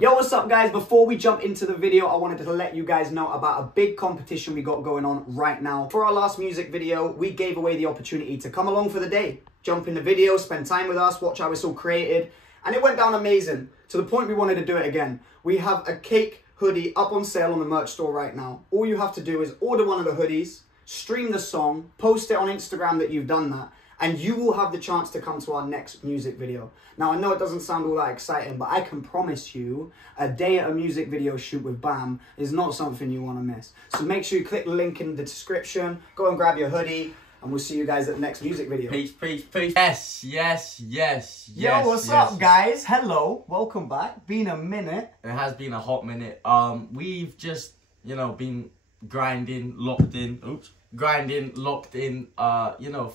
Yo, what's up guys? Before we jump into the video, I wanted to let you guys know about a big competition we got going on right now. For our last music video, we gave away the opportunity to come along for the day, jump in the video, spend time with us, watch how it's all created, and it went down amazing, to the point we wanted to do it again. We have a cake hoodie up on sale on the merch store right now. All you have to do is order one of the hoodies, stream the song, post it on Instagram that you've done that, and you will have the chance to come to our next music video. Now, I know it doesn't sound all that exciting, but I can promise you a day at a music video shoot with Bam is not something you want to miss. So make sure you click the link in the description, go and grab your hoodie, and we'll see you guys at the next music video. Peace, peace, peace. Yes. Yo, what's up, guys? Hello, welcome back. Been a minute. It has been a hot minute. We've just, been grinding, locked in,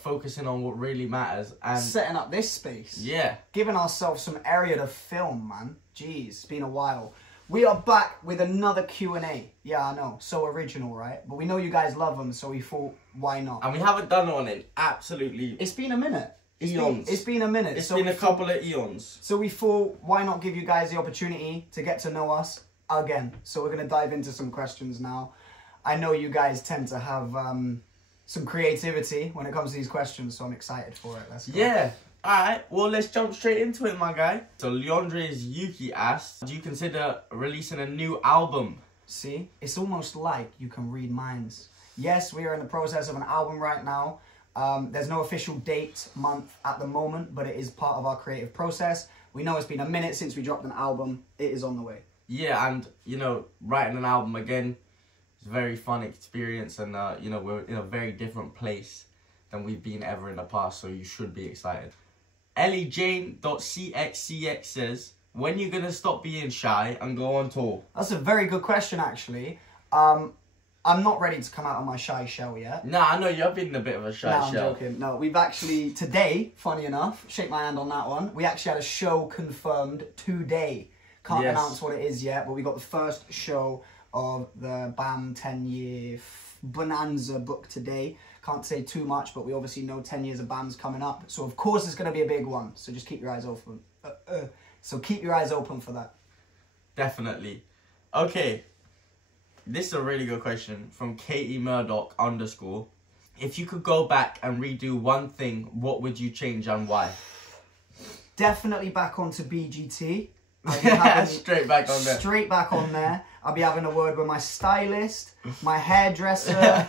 focusing on what really matters and setting up this space. Yeah. Giving ourselves some area to film, man. Jeez, it's been a while. We are back with another Q&A. Yeah, I know. So original, right? But we know you guys love them, so we thought, why not? And we haven't done one in absolutely... It's been a minute. Eons. It's been a minute. It's been a couple of eons. So we thought, why not give you guys the opportunity to get to know us again? So we're going to dive into some questions now. I know you guys tend to have some creativity when it comes to these questions, so I'm excited for it. Let's go. Yeah. Alright, well, let's jump straight into it, my guy. So Leandre's Yuki asked, do you consider releasing a new album? See, it's almost like you can read minds. Yes, we are in the process of an album right now. There's no official date, month at the moment, but it is part of our creative process. We know it's been a minute since we dropped an album. It is on the way. Yeah, and, writing an album again, it's a very fun experience, and, we're in a very different place than we've been ever in the past, so you should be excited. EllieJane.cxcx says, when you gonna stop being shy and go on tour? That's a very good question, actually. I'm not ready to come out of my shy shell yet. Nah, I know you've been a bit of a shy shell. I'm joking. No, we've actually, today, funny enough, shake my hand on that one, we actually had a show confirmed today. Can't announce what it is yet, but we got the first show of the BAM 10-year bonanza book today. Can't say too much, but we obviously know 10 years of BAM's coming up. So, of course, it's going to be a big one. So just keep your eyes open. So keep your eyes open for that. Definitely. Okay. This is a really good question from Katie Murdoch _. If you could go back and redo one thing, what would you change and why? Definitely back onto BGT. Straight back on there. Straight back on there. I'll be having a word with my stylist, my hairdresser,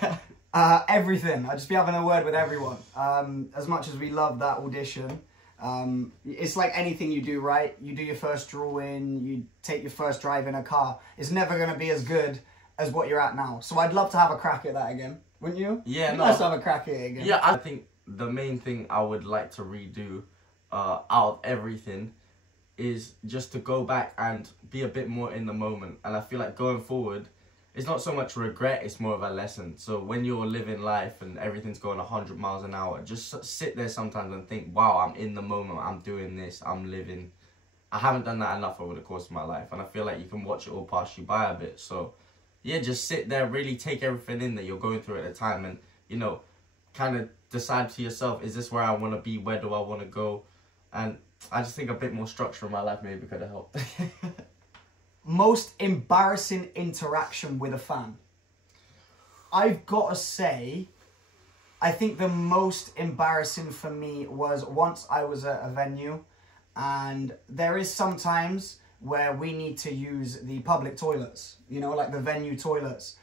everything. I'll just be having a word with everyone. As much as we love that audition, it's like anything you do, right? You do your first drawing, you take your first drive in a car. It's never going to be as good as what you're at now. So I'd love to have a crack at that again. Wouldn't you? Yeah, no. Let's have a crack at it again. Yeah, I think the main thing I would like to redo out of everything is just to go back and be a bit more in the moment. And I feel like going forward, it's not so much regret, it's more of a lesson. So when you're living life and everything's going 100 miles an hour, just sit there sometimes and think, wow, I'm in the moment, I'm doing this, I'm living. I haven't done that enough over the course of my life, and I feel like you can watch it all pass you by a bit. So yeah, just sit there, really take everything in that you're going through at the time, and kind of decide to yourself, is this where I want to be, where do I want to go? And I just think a bit more structure in my life maybe could have helped. Most embarrassing interaction with a fan. I've got to say, I think the most embarrassing for me was once I was at a venue, and there is sometimes where we need to use the public toilets, like the venue toilets,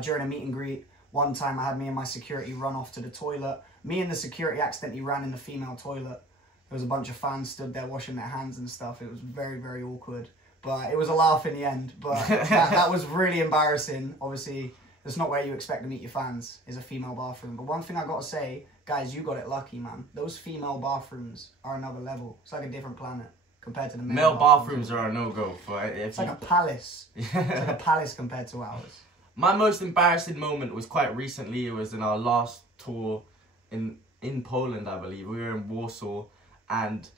during a meet and greet. One time I had me and my security run off to the toilet. Me and the security accidentally ran in the female toilet. There was a bunch of fans stood there washing their hands and stuff. It was very, very awkward. But it was a laugh in the end. But that was really embarrassing. Obviously, that's not where you expect to meet your fans, is a female bathroom. But one thing I got to say, guys, you got it lucky, man. Those female bathrooms are another level. It's like a different planet compared to the male bathrooms are a no-go. It's like a palace. It's like a palace compared to ours. My most embarrassing moment was quite recently. It was in our last tour in Poland, I believe. We were in Warsaw, and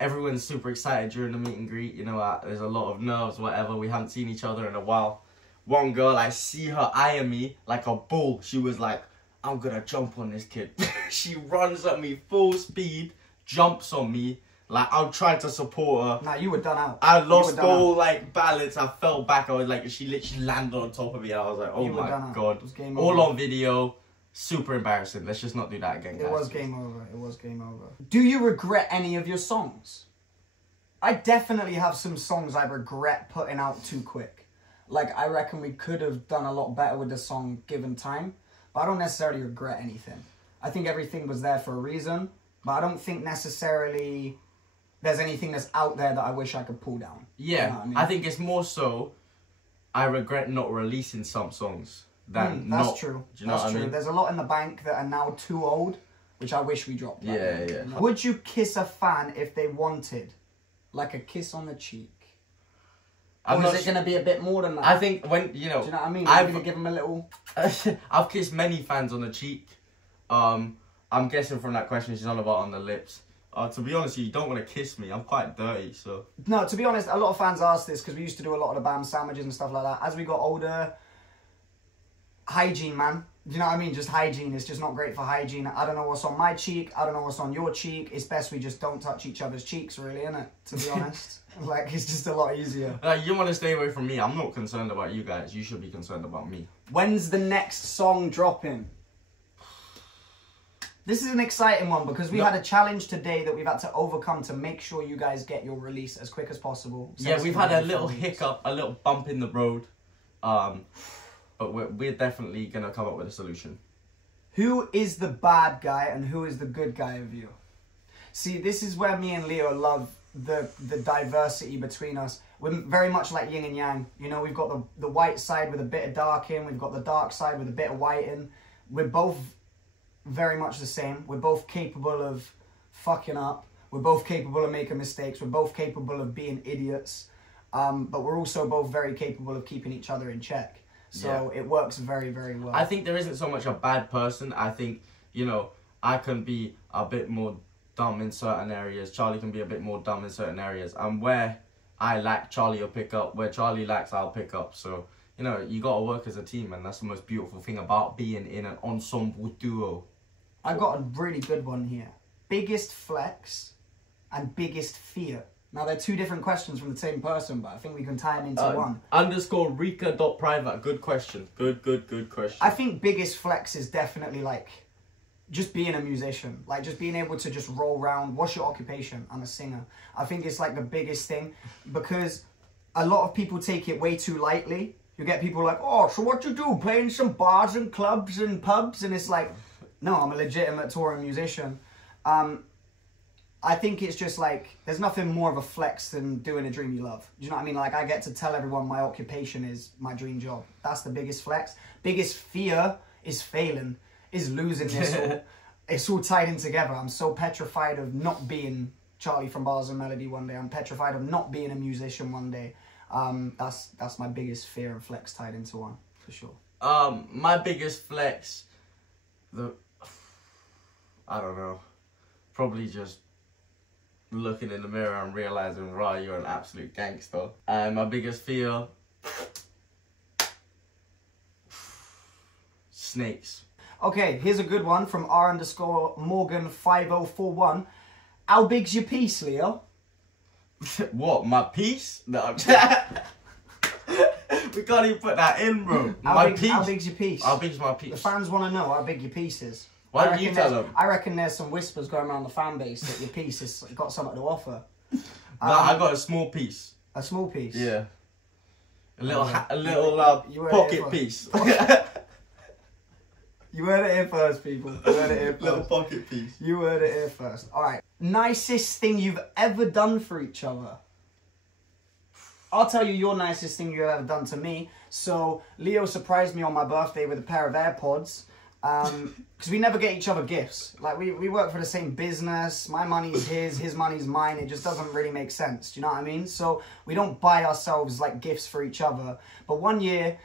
everyone's super excited during the meet and greet. There's a lot of nerves, whatever. We haven't seen each other in a while. One girl, I see her eyeing me like a bull. She was like, I'm gonna jump on this kid. She runs at me full speed, jumps on me, Like, I tried to support her. Nah, you were done out. I lost all, like, balance. I fell back. I was like, she literally landed on top of me. I was like, oh my God. It was game all over. on video. Super embarrassing. Let's just not do that again, guys. It was game over. It was game over. Do you regret any of your songs? I definitely have some songs I regret putting out too quick. Like, I reckon we could have done a lot better with the song given time. But I don't necessarily regret anything. I think everything was there for a reason. But I don't think necessarily there's anything that's out there that I wish I could pull down. Yeah, You know what I mean? I think it's more so I regret not releasing some songs than that's not. true. Do you know what I mean? There's a lot in the bank that are now too old, which I wish we dropped. Back Yeah, then. yeah. Would you kiss a fan if they wanted, like a kiss on the cheek? Or is it going to be a bit more than that? I think when, you know... Do you know what I mean? I'm going to give them a little... I've kissed many fans on the cheek. I'm guessing from that question she's on about on the lips. To be honest, you don't want to kiss me. I'm quite dirty, so... No, to be honest, a lot of fans ask this because we used to do a lot of the BAM sandwiches and stuff like that. As we got older, hygiene, man. Do you know what I mean? Just hygiene. It's just not great for hygiene. I don't know what's on my cheek. I don't know what's on your cheek. It's best we just don't touch each other's cheeks, really, innit? To be honest. Like, it's just a lot easier. You want to stay away from me. I'm not concerned about you guys. You should be concerned about me. When's the next song dropping? This is an exciting one because we had a challenge today that we've had to overcome to make sure you guys get your release as quick as possible. Yeah, we've had a little hiccup, a little bump in the road. But we're definitely going to come up with a solution. Who is the bad guy and who is the good guy of you? See, this is where me and Leo love the diversity between us. We're very much like yin and yang. You know, we've got the white side with a bit of dark in. We've got the dark side with a bit of white in. We're both very much the same. We're both capable of fucking up. We're both capable of making mistakes. We're both capable of being idiots. But we're also both very capable of keeping each other in check. So it works very, very well. I think there isn't so much a bad person. I think, you know, I can be a bit more dumb in certain areas. Charlie can be a bit more dumb in certain areas. And where I lack, Charlie will pick up. Where Charlie lacks, I'll pick up. So, you know, you got to work as a team. And that's the most beautiful thing about being in an ensemble duo. I got a really good one here. Biggest flex and biggest fear. Now, they're two different questions from the same person, but I think we can tie them into one. _ Rika.private. Good question. Good question. I think biggest flex is definitely, like, just being a musician. Like, just being able to just roll around. What's your occupation? I'm a singer. I think it's, like, the biggest thing. Because a lot of people take it way too lightly. You get people like, oh, so what you do? Playing some bars and clubs and pubs? And it's like, no, I'm a legitimate touring musician. I think it's just like, there's nothing more of a flex than doing a dream you love. Do you know what I mean? Like, I get to tell everyone my occupation is my dream job. That's the biggest flex. Biggest fear is failing, is losing this all. It's all tied in together. I'm so petrified of not being Charlie from Bars and Melody one day. I'm petrified of not being a musician one day. That's my biggest fear and flex tied into one, for sure. My biggest flex, I don't know, probably just looking in the mirror and realizing, rah, you're an absolute gangster. And my biggest fear, snakes. Okay, here's a good one from R_Morgan5041. How big's your piece, Leo? What, my piece? No, we can't even put that in, bro. How big's your piece? How big's my piece? The fans want to know how big your piece is. Why don't you tell them? I reckon there's some whispers going around the fan base that your piece has got something to offer. I got a small piece. A small piece? Yeah. A little pocket piece. You heard it here first, people. You heard it here first. Little pocket piece. You heard it here first. Alright. Nicest thing you've ever done for each other? I'll tell you your nicest thing you've ever done to me. So, Leo surprised me on my birthday with a pair of AirPods. Because we never get each other gifts. Like, we work for the same business. My money's his money's mine. It just doesn't really make sense. Do you know what I mean? So, we don't buy ourselves, like, gifts for each other. But one year,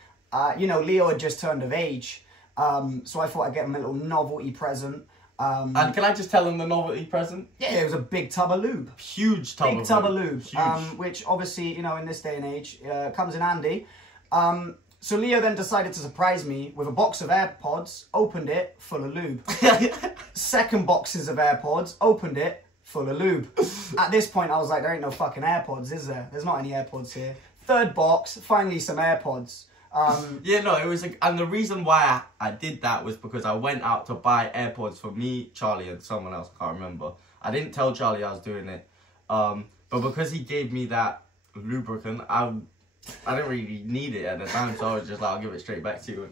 you know, Leo had just turned of age. So I thought I'd get him a little novelty present. And can I just tell him the novelty present? Yeah, it was a big tub of lube. Huge tub of lube. Big tub of lube. Huge. Which obviously, you know, in this day and age, comes in handy. So Leo then decided to surprise me with a box of AirPods, opened it, full of lube. Second boxes of AirPods, opened it, full of lube. At this point, I was like, there ain't no fucking AirPods, is there? There's not any AirPods here. Third box, finally some AirPods. Yeah, no, it was, and the reason why I did that was because I went out to buy AirPods for me, Charlie, and someone else, I can't remember. I didn't tell Charlie I was doing it, but because he gave me that lubricant, I didn't really need it at the time, so I was just like, I'll give it straight back to you.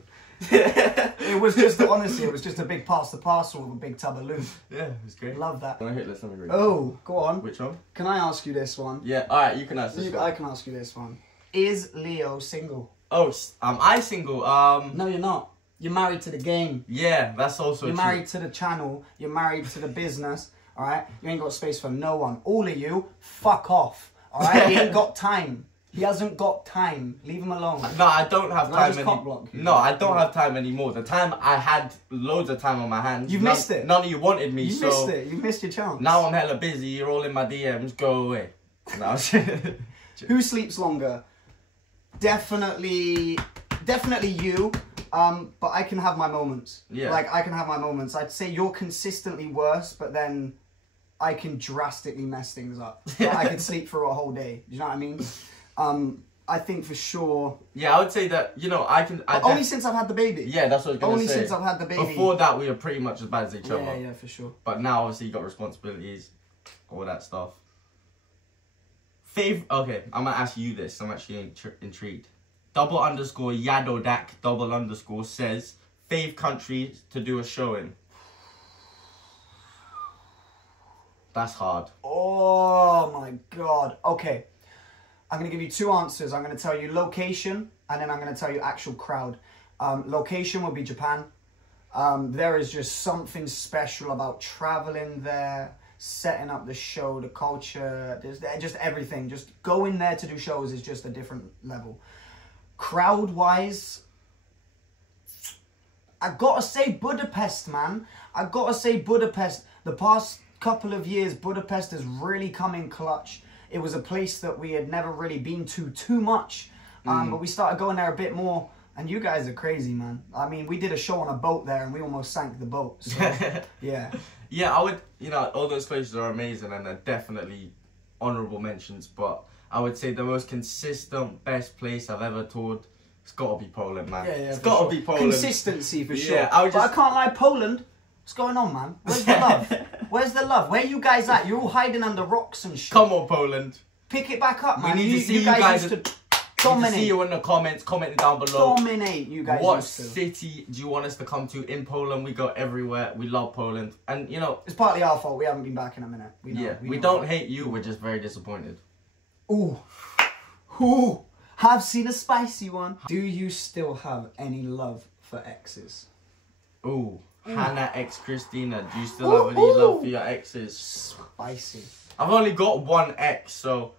It was just, honestly, it was just a big pass the parcel with a big tub of lube. Yeah, it was great. Love that. Can I hit this? Let me read. Oh, go on. Which one? Can I ask you this one? Yeah, alright, you can ask this one. I can ask you this one. Is Leo single? Oh, am I single? No, you're not. You're married to the game. Yeah, that's also You're true. married to the channel. You're married to the business. All right? You ain't got space for no one. All of you, fuck off. All right? He ain't got time. He hasn't got time. Leave him alone. No, I don't have Can I time just cock block you? No, I don't have time anymore. The time I had loads of time on my hands. You've missed it. None of you wanted me, You so missed it. You missed your chance. now I'm hella busy. You're all in my DMs. Go away. No, Who sleeps longer? Definitely you. But I can have my moments. Yeah. Like, I can have my moments. I'd say you're consistently worse, but then I can drastically mess things up. Like, I could sleep for a whole day. Do you know what I mean? I think for sure. Yeah, I would say that, you know, only since I've had the baby. Yeah, that's what I was going to say. Only since I've had the baby. Before that, we were pretty much as bad as each other. Yeah, for sure. But now, obviously, you got responsibilities, all that stuff. Okay, I'm going to ask you this. I'm actually intrigued. _Yadodak _ says, fave country to do a show in. That's hard. Oh my god. Okay. I'm going to give you two answers. I'm going to tell you location, and then I'm going to tell you actual crowd. Location will be Japan. There is just something special about traveling there, setting up the show, the culture, just everything. Just going there to do shows is just a different level. Crowd-wise, I gotta say Budapest, man. I gotta say Budapest. The past couple of years, Budapest has really come in clutch. It was a place that we had never really been to too much, but we started going there a bit more. And you guys are crazy, man. I mean, we did a show on a boat there, and we almost sank the boat. So, yeah. Yeah, I would, you know, all those places are amazing, and they're definitely honourable mentions, but I would say the most consistent, best place I've ever toured, it's got to be Poland, man. Yeah, it's got to be Poland. Consistency, for sure. Yeah, But I can't lie, Poland, what's going on, man? Where's the love? Where's the love? Where you guys at? You're all hiding under rocks and shit. Come on, Poland. Pick it back up, man. We need to see you guys used to dominate. See you in the comments, comment down below. Dominate, you guys. What city do you want us to come to in Poland? We go everywhere. We love Poland, and you know it's partly our fault. We haven't been back in a minute. We don't hate you. We're just very disappointed. Ooh, have seen a spicy one. Do you still have any love for exes? Ooh, Hannah ex Christina. Do you still have any love for your exes? Spicy. I've only got one ex, so.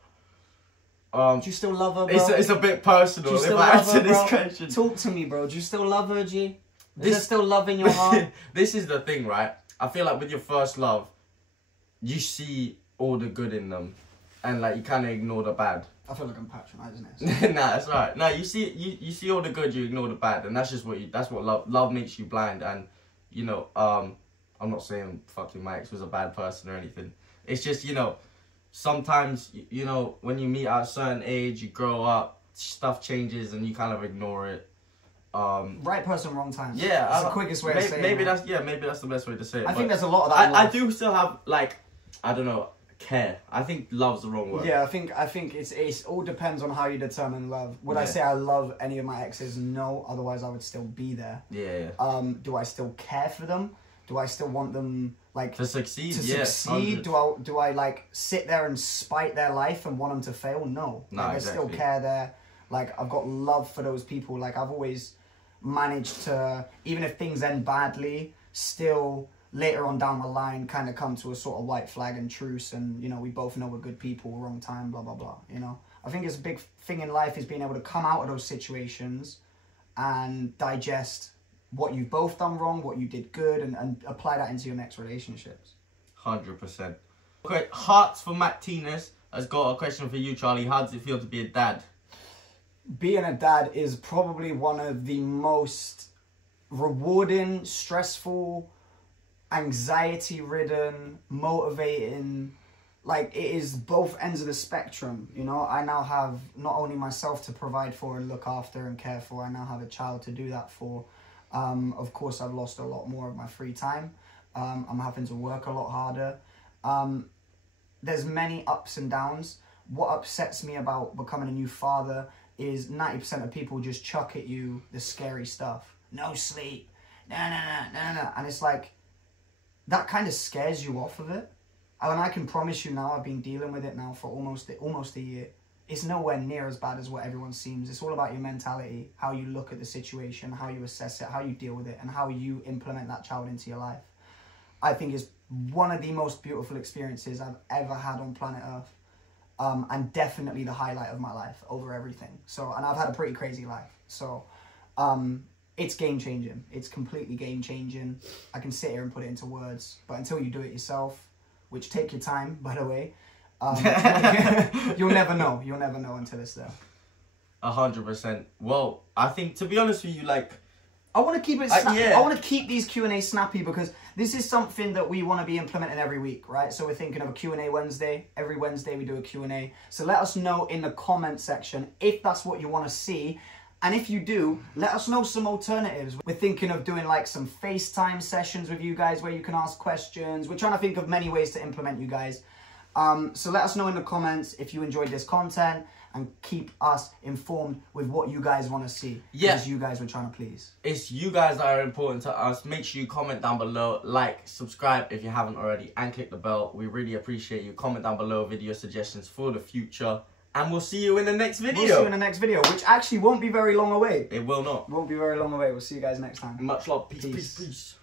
Do you still love her, bro? It's a bit personal. Do you still if I love answer her, this bro? question. Talk to me, bro. Do you still love her, G? Is there still love in your heart? This is the thing, right? I feel like with your first love, you see all the good in them, and like you kind of ignore the bad. I feel like I'm patronising it. Nah, that's right. No, you see all the good, you ignore the bad, and that's just what love makes you blind. And you know, I'm not saying fucking my ex was a bad person or anything. It's just, you know, sometimes, you know, when you meet at a certain age, you grow up, stuff changes, and you kind of ignore it. Right person, wrong time. Yeah, that's the quickest way to say it. Maybe that's the best way to say it. I think there's a lot of that. I do still have, like, I don't know, care. I think love's the wrong word. Yeah, I think it's all depends on how you determine love. Would I say I love any of my exes? No, otherwise I would still be there. Yeah. Do I still care for them? Do I still want them like to succeed? Succeed? Do I like sit there and spite their life and want them to fail? No. No, like, exactly. I still care there. Like I've got love for those people. Like I've always managed to, even if things end badly, still later on down the line kind of come to a sort of white flag and truce, and you know we both know we're good people, wrong time, blah blah blah. You know, I think it's a big thing in life is being able to come out of those situations and digest what you've both done wrong, what you did good, and apply that into your next relationships. 100%. Okay, Hearts for Martinez has got a question for you, Charlie. How does it feel to be a dad? Being a dad is probably one of the most rewarding, stressful, anxiety-ridden, motivating. Like, it is both ends of the spectrum, you know? I now have not only myself to provide for and look after and care for, I now have a child to do that for. Of course, I've lost a lot more of my free time. I'm having to work a lot harder. There's many ups and downs. What upsets me about becoming a new father is 90% of people just chuck at you the scary stuff. No sleep. No. And it's like, that kind of scares you off of it. And I can promise you now, I've been dealing with it now for almost a year. It's nowhere near as bad as what everyone seems. It's all about your mentality, how you look at the situation, how you assess it, how you deal with it, and how you implement that child into your life. I think it's one of the most beautiful experiences I've ever had on planet Earth. And definitely the highlight of my life over everything. So, and I've had a pretty crazy life. So, it's game-changing. It's completely game-changing. I can sit here and put it into words, but until you do it yourself, which take your time, by the way, you'll never know. You'll never know until it's there. 100%. Well, I think, to be honest with you, like, I want to keep it snappy. yeah. I want to keep these Q&A snappy because this is something that we want to be implementing every week, right? So we're thinking of a Q&A Wednesday. Every Wednesday we do a Q&A. So let us know in the comment section if that's what you want to see. And if you do, let us know some alternatives. We're thinking of doing like some FaceTime sessions with you guys where you can ask questions. We're trying to think of many ways to implement you guys. So let us know in the comments if you enjoyed this content and keep us informed with what you guys want to see. Yeah. Because you guys we're trying to please. It's you guys that are important to us. Make sure you comment down below, like, subscribe if you haven't already, and click the bell. We really appreciate you. Comment down below video suggestions for the future. And we'll see you in the next video. We'll see you in the next video, which actually won't be very long away. It will not. Won't be very long away. We'll see you guys next time. Much love. Peace. Peace.